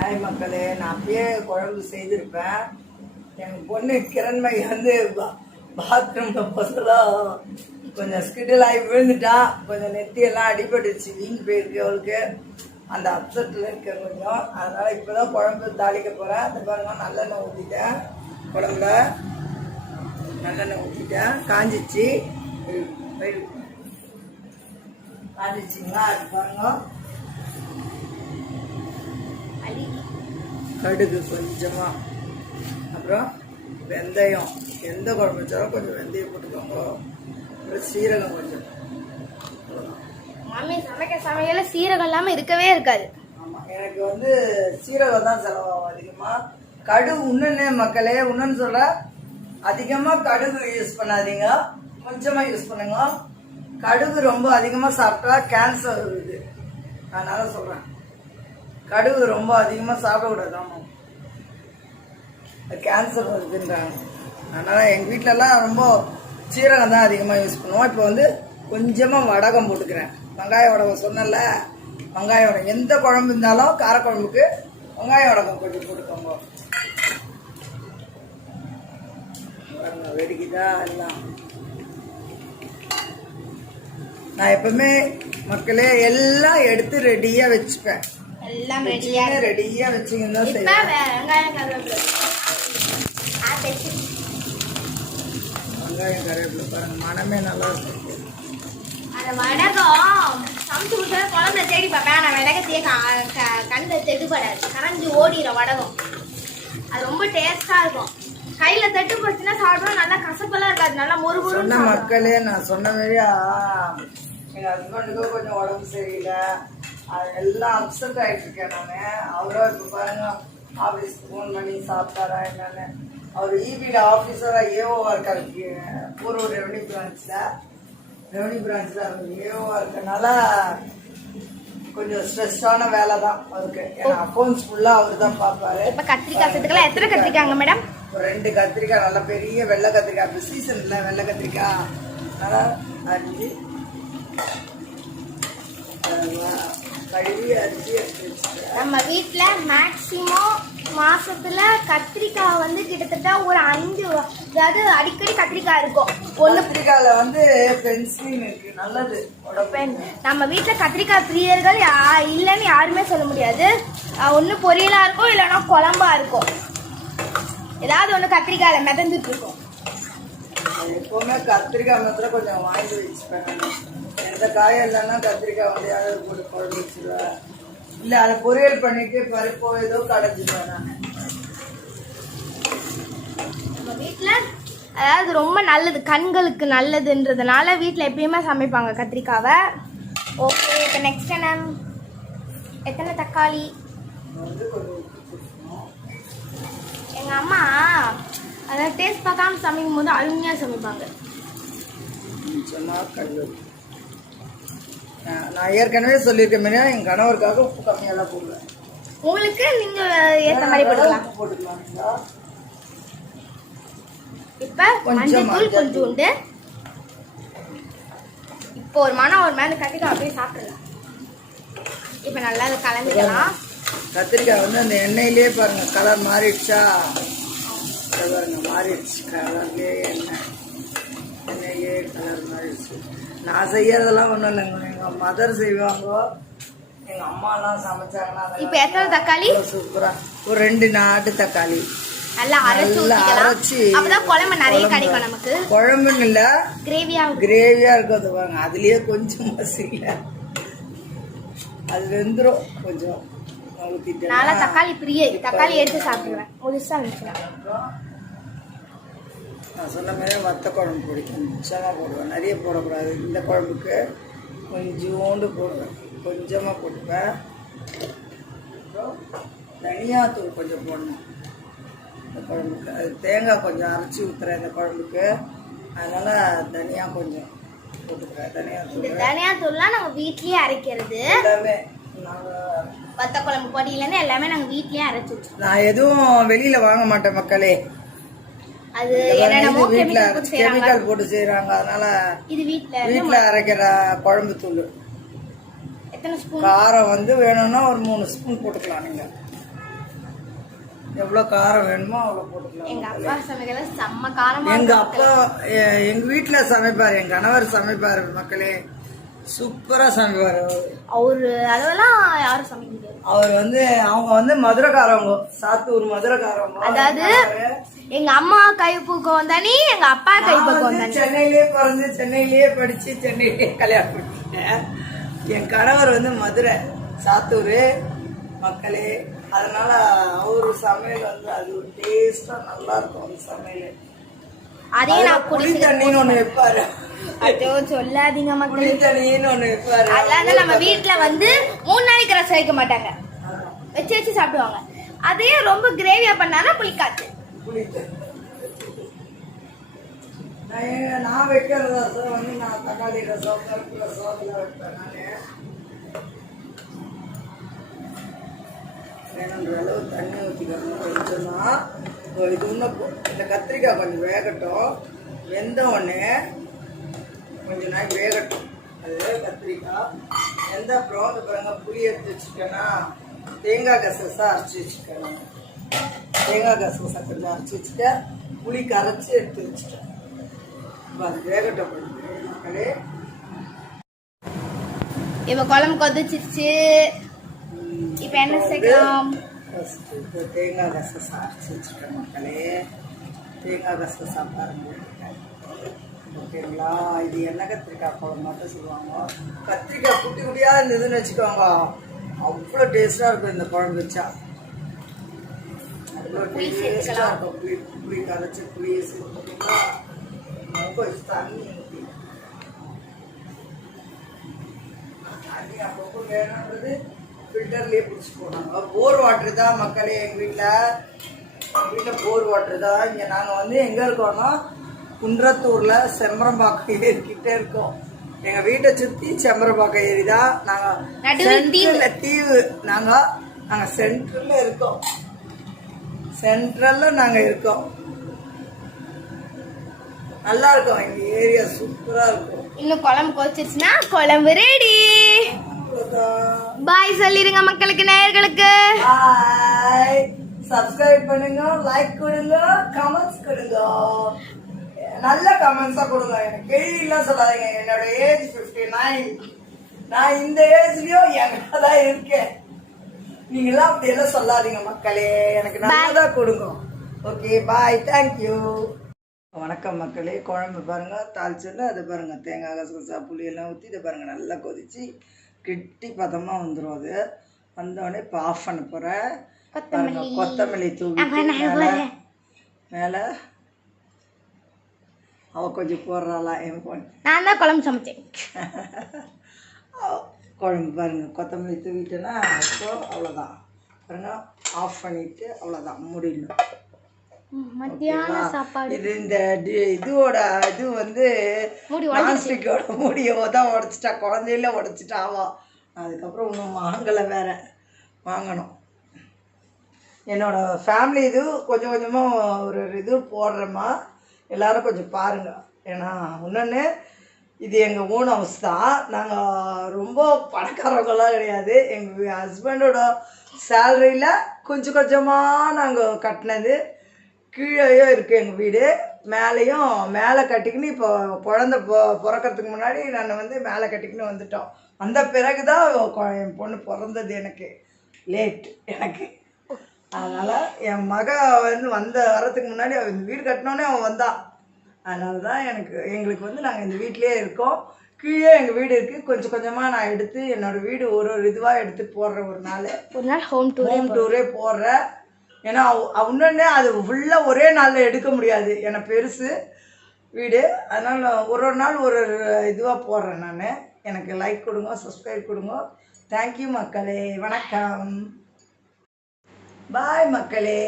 Hi மக்களே, நான் அப்பயே குழம்பு செய்திருப்பேன். எங்கள் பொண்ணு கிரண்மயி வந்து பாத்ரூமில் போசலாம் கொஞ்சம் ஸ்கிட்டில் ஆகி விழுந்துட்டான். கொஞ்சம் நெத்தியெல்லாம் அடிபட்டுச்சு, வீங்கி போயிருக்கு அவளுக்கு. அந்த அப்செட்டில் இருக்க கொஞ்சம். அதனால் இப்போ தான் குழம்பு தாளிக்க போகிறேன். அந்த பாருங்க, நல்லெண்ணெய் ஊற்றிட்டேன். குழம்புல நல்லெண்ணெய் ஊற்றிட்டேன். காஞ்சிச்சு காஞ்சிச்சிங்களா? அது பாருங்க, கடுகு கொஞ்சமா, அப்புறம் வெந்தயம். எந்த குழம்பு வச்சாலும் கொஞ்சம் வெந்தயம் போட்டுக்கோங்க. அப்புறம் சீரகம் கொஞ்சம். மாமி சமைக்க சமையல சீரகம் இல்லாம இருக்கவே இருக்காது. ஆமா, எனக்கு வந்து சீரகம் தான் செலவாகும் அதிகமா. கடுகு உண்ணுன்னு மக்களே, உண்ணுன்னு சொல்ல அதிகமா கடுகு யூஸ் பண்ணாதீங்க, கொஞ்சமா யூஸ் பண்ணுங்க. கடுகு ரொம்ப அதிகமா சாப்பிட்டா கேன்சர் வருது. அதனால சொல்றேன், கடுகு ரொம்ப அதிகமாக சாப்பிடக்கூடாது. ஆமாம், கேன்சர் வருதுன்றாங்க. அதனால் எங்கள் வீட்டிலலாம் ரொம்ப சீரகம் தான் அதிகமாக யூஸ் பண்ணுவோம். இப்போ வந்து கொஞ்சமாக வடகம் போட்டுக்கிறேன். வெங்காய வடகம் சொன்னல, வெங்காய வடகம் எந்த குழம்பு இருந்தாலும் காரக்குழம்புக்கு வெங்காய வடகம் கொஞ்சம் போட்டுக்கோங்க. வெடிக்குதா எல்லாம். நான் எப்பவுமே மக்களே எல்லாம் எடுத்து ரெடியாக வச்சுப்பேன். எல்லாம் ரெடியா வச்சீங்கன்னா வெங்காயம் கருவேப்பிலை பாருங்க, மனமே நல்லா இருக்கும். அந்த வடகம் சமைச்சு கொடுத்தா குழம்புல தேடி பார்ப்பேன். நான் வடகத்தையே கண்ணில் தெட்டுப்படாது, கரைஞ்சி ஓடிடும் வடகம். அது ரொம்ப டேஸ்டா இருக்கும். கையில தட்டு போச்சுன்னா சாப்பிடுவோம், நல்லா கசப்பெல்லாம் இருக்காது, நல்லா மொறு மக்களே. நான் சொன்ன மாதிரியா எங்க ஹஸ்பண்டுக்கும் கொஞ்சம் உடம்பு சரியில்லை, எல்லாம் அப்செட் ஆகிட்டு இருக்கேன் நான். அவரோ இப்போ பாருங்க, ஆஃபீஸ்க்கு ஃபோன் பண்ணி சாப்பிட்டாரா என்னன்னு. அவர் இபியில் ஆஃபீஸராக ஏஓவா இருக்காரு, பூர்வ ரெவன்யூ பிரான்ச்சில் அவர் ஏஓவா இருக்கனால கொஞ்சம் ஸ்ட்ரெஸ்ஸான வேலை தான் அவருக்கு. ஏன்னா அக்கௌண்ட்ஸ் ஃபுல்லாக அவர் தான் பார்ப்பாரு. இப்போ கத்திரிக்காய் சேர்த்துக்கலாம். எத்தனை கத்திரிக்காய்ங்க மேடம்? 2 கத்திரிக்காய், நல்லா பெரிய வெள்ளை கத்திரிக்காய். இப்போ சீசனில் வெள்ளை கத்திரிக்காய் நல்லா அரிஞ்சு நம்ம வீட்டுல மேக்சிமம் மாசத்துல கத்திரிக்காய் வந்து கிட்டத்தட்ட ஒரு 5, அதாவது அடிக்கடி கத்திரிக்காய் இருக்கும். கத்திரிக்காயில வந்து பென்சிலின் இருக்கு, நல்லது. நம்ம வீட்டுல கத்திரிக்காய் பிரியர்கள் இல்லைன்னு யாருமே சொல்ல முடியாது. ஒண்ணு பொரியலா இருக்கும், இல்லைன்னா குழம்பா இருக்கும். ஏதாவது ஒண்ணு கத்திரிக்காயில மிதந்துட்டு இருக்கும். எப்பவுமே கத்திரிக்காய் மாத்திரம் கொஞ்சம் வாங்கி வச்சுப்பேன். எந்த காயம் இல்லைன்னா கத்திரிக்காய் வந்து யாராவது போட்டு குழம்பு வச்சுருவேன், இல்லை அதை பொரியல் பண்ணிட்டு பருப்போ ஏதோ கடைஞ்சிடுவேன் நான். நம்ம வீட்டில் அதாவது ரொம்ப நல்லது, கண்களுக்கு நல்லதுன்றதுனால வீட்டில் எப்பயுமே சமைப்பாங்க கத்திரிக்காவை. ஓகே, இப்போ நெக்ஸ்ட் என்ன? எத்தனை தக்காளி? எங்கள் அம்மா அதாவது டேஸ்ட் பார்க்காம சமைக்கும் போது அருமையாக சமைப்பாங்க. நான் ஏற்கனவே சொல்லியிருக்கேன், என் கணவருக்காக உப்பு கம்மியெல்லாம் போடுவேன். உங்களுக்கு நீங்க ஏற்ற மாதிரி போட்டுக்கலாம். இப்ப மஞ்சள் தூள் கொஞ்சோண்டு. இப்போ ஒரு மேல கத்திரிக்காய் அப்படியே சாப்பிடலாம். இப்ப நல்லா கலந்துக்கலாம். கத்திரிக்காய் வந்து அந்த எண்ணெயிலேயே பாருங்க கலர் மாறிடுச்சா பாருங்க, மாறிடுச்சு கலர்லேயே. எண்ணெயிலே கலர் மாறிடுச்சு. நான் செய்யறதெல்லாம் ஒன்றும் இல்லைங்க, எங்கள் மதர் செய்வாங்க, எங்கள் அம்மாலாம் சமைச்சாங்கன்னா. இப்போ எத்தனை தக்காளி? சூப்பரா ஒரு 2 நாட்டு தக்காளி நல்லா அரைச்சு அப்பதான் குழம்பு நிறைய கிடைக்கும் நமக்கு. குழம்புன்னு இல்லை, கிரேவியா இருக்கும். அது பாருங்க, அதுலயே கொஞ்சம் மசில அது வெந்துடும் கொஞ்சம். நல்லா தக்காளி பிரியே, தக்காளி எடுத்து சாப்பிடுவேன் முழுசா இருந்துச்சுன்னா. நான் சொன்ன மாதிரி வத்த குழம்பு பொடி கொஞ்சமாக போடுவேன், நிறைய போடக்கூடாது. இந்த குழம்புக்கு கொஞ்சோண்டு போடுவேன், கொஞ்சமாக போட்டுப்பேன். அப்புறம் தனியாத்தூள் கொஞ்சம் போடணும் இந்த குழம்புக்கு. அது தேங்காய் கொஞ்சம் அரைச்சி ஊற்றுறேன் இந்த குழம்புக்கு, அதனால் தனியாக கொஞ்சம் போட்டுக்கிறேன். தனியாத்தூள்லாம் நாங்கள் வீட்லேயே அரைக்கிறது. எல்லாமே வத்த குழம்பு பொடியிலேருந்து எல்லாமே நாங்கள் வீட்லேயே அரைச்சி வச்சோம். நான் எதுவும் வெளியில் வாங்க மாட்டேன் மக்களே. அது என்னென்னமோ கெமிக்கல் போட்டு செய்யறாங்க. அதனால இது வீட்ல அரைக்கிற குழம்பு தூள். எத்தனை ஸ்பூன்? காரம் வந்து வேணும்னா ஒரு 3 ஸ்பூன் போட்டுக்கலாம் நீங்க. எவ்வளோ காரம் வேணுமோ அவ்வளோ போட்டுக்கலாம். எங்க அப்பா சமைக்கல செம்ம காரமா எங்க இருக்கும் அப்பா எங்க வீட்டுல சமைப்பாரு, என் கணவர் சமைப்பாரு மக்களே, சூப்பரா சமைப்பாரு. அவரு அதெல்லாம் யாரும் சமைக்க முடியாது. அவர் வந்து அவங்க வந்து மதுரைக்காரவங்க, சாத்தூர் மதுரைக்காரவங்க. அதாவது எங்க அம்மா கைப்பக்குவம் தனி, எங்க அப்பா கைப்பக்குவம் தனி. சென்னையிலேயே பிறந்து சென்னையிலேயே படிச்சு சென்னையிலேயே கல்யாணம் பண்ணிட்டேன். என் கணவர் வந்து மதுரை சாத்தூர் மக்களே. அதனால அவரு சமையல் வந்து அது ஒரு டேஸ்டா நல்லா இருக்கும். அந்த சமையல் அதே நான் புளி தண்ணின்னு ஒண்ணு வைப்பாரு. ஐயோ சொல்லாதீங்க மக்களே. புளி தண்ணின்னு ஒண்ணு வைப்பாரு. அதெல்லாம் நம்ம வீட்டுல வந்து 3 நாளைக்கு ரசம் வைக்க மாட்டாங்க, வச்சு வச்சு சாப்பிடுவாங்க. அதே ரொம்ப கிரேவியா பண்ணாலும் புளிக்காத்து. புளி தண்ணி நான் வைக்கிற ரசம் வந்து நான் தக்காளி ரசம், பருப்பு ரசம் இதெல்லாம் வைப்பேன். நானு வேணுன்ற அளவு தண்ணி ஊற்றிக்கணும். வச்சோம்னா இது இன்னும் இந்த கத்திரிக்காய் கொஞ்சம் வேகட்டும். வெந்த உடனே கொஞ்ச நாள் வேகட்டும். அது கத்திரிக்காய் வெந்த அப்புறம் அது பாருங்க புளி எடுத்து வச்சுக்கேன்னா தேங்காய் கசகசா அரைச்சி வச்சுக்கணும். தேங்காய் கசகசா கொஞ்சம் அரைச்சி வச்சுட்டேன், புளி கரைச்சி எடுத்து வச்சுட்டேன். இப்போ அது வேகட்டும் மக்களே. இப்ப குழம்பு கொதிச்சிருச்சு. இப்ப என்ன சேர்க்கலாம்? இப்போ தேங்காய் கசகசா அரைச்சி வச்சுட்டேன் மக்களே. தேங்காய் கசகசா பாருங்க, ஓகேங்களா? இது என்ன கத்திரிக்காய் குழம்பு மட்டும் சொல்லுவாங்க. கத்திரிக்காய் குட்டி குட்டியாக இருந்ததுன்னு வச்சுக்கோங்க, அவ்வளோ டேஸ்டாக இருக்கும் இந்த குழம்பு வச்சா. அவ்வளோ டேஸ்டாக இருக்கும். புளி கரைச்சி புளியை சேர்த்துட்டீங்களா, கொஞ்சம் தண்ணி ஊற்றி தண்ணி அப்பப்போ வேணுன்றது ஃபில்டர்லேயே பிடிச்சி போனாங்க. போர் வாட்டர் தான் மக்களே. எங்கள் வீட்டில் போர் வாட்டர் தான். இங்கே நாங்கள் வந்து எங்கே இருக்கோம்னா குன்றத்தூரில் செம்பரம்பாக்கம் ஏறிக்கிட்டே இருக்கோம். எங்கள் வீட்டை சுற்றி செம்பரம்பாக்கம் ஏரி தான். நாங்கள் சென்ட்ரலில் தீவு, நாங்கள் சென்ட்ரலில் இருக்கோம். சென்ட்ரலில் நாங்கள் இருக்கோம். நல்லா இருக்கும் எங்க ஏரியா, சூப்பரா இருக்கும். இன்னும் குழம்பு கொதிச்சிருச்சுன்னா குழம்பு ரெடி. பாய் சொல்லிருங்க மக்களுக்கு, நேயர்களுக்கு. பாய். சப்ஸ்கிரைப் பண்ணுங்க, லைக் கொடுங்க, கமெண்ட்ஸ் கொடுங்க. நல்ல கமெண்ட்ஸா கொடுங்க. எனக்கு கேள்விலாம் சொல்லாதீங்க. என்னோட ஏஜ் 59. நான் இந்த ஏஜ்லயும் எங்க தான் இருக்கேன். நீங்களாம் அப்படி எல்லாம் சொல்லாதீங்க மக்களே. எனக்கு நல்லதா கொடுங்க. Okay bye, thank you. வணக்கம் மக்களே. குழம்பு பாருங்க தாளிச்சல, அது பாருங்க தேங்காய் கசகசா புளியெல்லாம் ஊற்றி இதை பாருங்க நல்லா கொதிச்சு கிட்டி பதமாக வந்துடும். அது வந்தோடனே இப்போ ஆஃப் பண்ண போகிறேன். பாருங்க கொத்தமல்லி தூவி மேலே அவள் கொஞ்சம் போடுறாளா என் பொண்ணு. நான் தான் குழம்பு சமைச்சேன். குழம்பு பாருங்க கொத்தமல்லி தூவிட்டேன்னா அப்போ அவ்வளோதான். பாருங்க ஆஃப் பண்ணிட்டு அவ்வளோதான், முடியணும். மத்தியான சாப்பாடு. இது இந்த இது வந்து நான்ஸ்டிக்கோட மூடியை தான் உடச்சிட்டா, குழந்தையில உடச்சிட்டாவா. அதுக்கப்புறம் இன்னும் வாங்கலை, வேற வாங்கணும். என்னோட ஃபேமிலி இது கொஞ்சம் கொஞ்சமாக ஒரு இது போடுறேம்மா, எல்லாரும் கொஞ்சம் பாருங்க. ஏன்னா இன்னொன்று இது எங்கள் ஓன் ஹவுஸ் தான். நாங்கள் ரொம்ப பணக்காரவங்களாம் கிடையாது. எங்கள் ஹஸ்பண்டோட சேலரியில் கொஞ்சம் கொஞ்சமாக நாங்கள் கட்டினது. கீழேயும் இருக்குது எங்கள் வீடு, மேலேயும் மேலே கட்டிக்கின்னு இப்போ குழந்த பிறக்கிறதுக்கு முன்னாடி நான் வந்து மேலே கட்டிக்கின்னு வந்துட்டோம். வந்த பிறகு தான் என் பொண்ணு பிறந்தது. எனக்கு லேட் எனக்கு. அதனால் என் மக வந்து வரத்துக்கு முன்னாடி அவள் இந்த வீடு கட்டினோன்னே அவன் வந்தான். அதனால தான் எங்களுக்கு வந்து நாங்கள் இந்த வீட்டிலே இருக்கோம். கீழே எங்கள் வீடு இருக்குது. கொஞ்சம் கொஞ்சமாக நான் எடுத்து என்னோடய வீடு ஒரு இதுவாக எடுத்து போடுறேன். ஒரு நாள் ஹோம் டூரே போடுறேன். ஏன்னா இன்னொன்று அது ஃபுல்லாக ஒரே நாளில் எடுக்க முடியாது, ஏன்னா பெருசு வீடு. அதனால் ஒரு நாள் ஒரு இதுவாக போடுறேன் நான். எனக்கு லைக் கொடுங்க, சப்ஸ்கிரைப் கொடுங்க. தேங்க்யூ மக்களே. வணக்கம். பாய் மக்களே.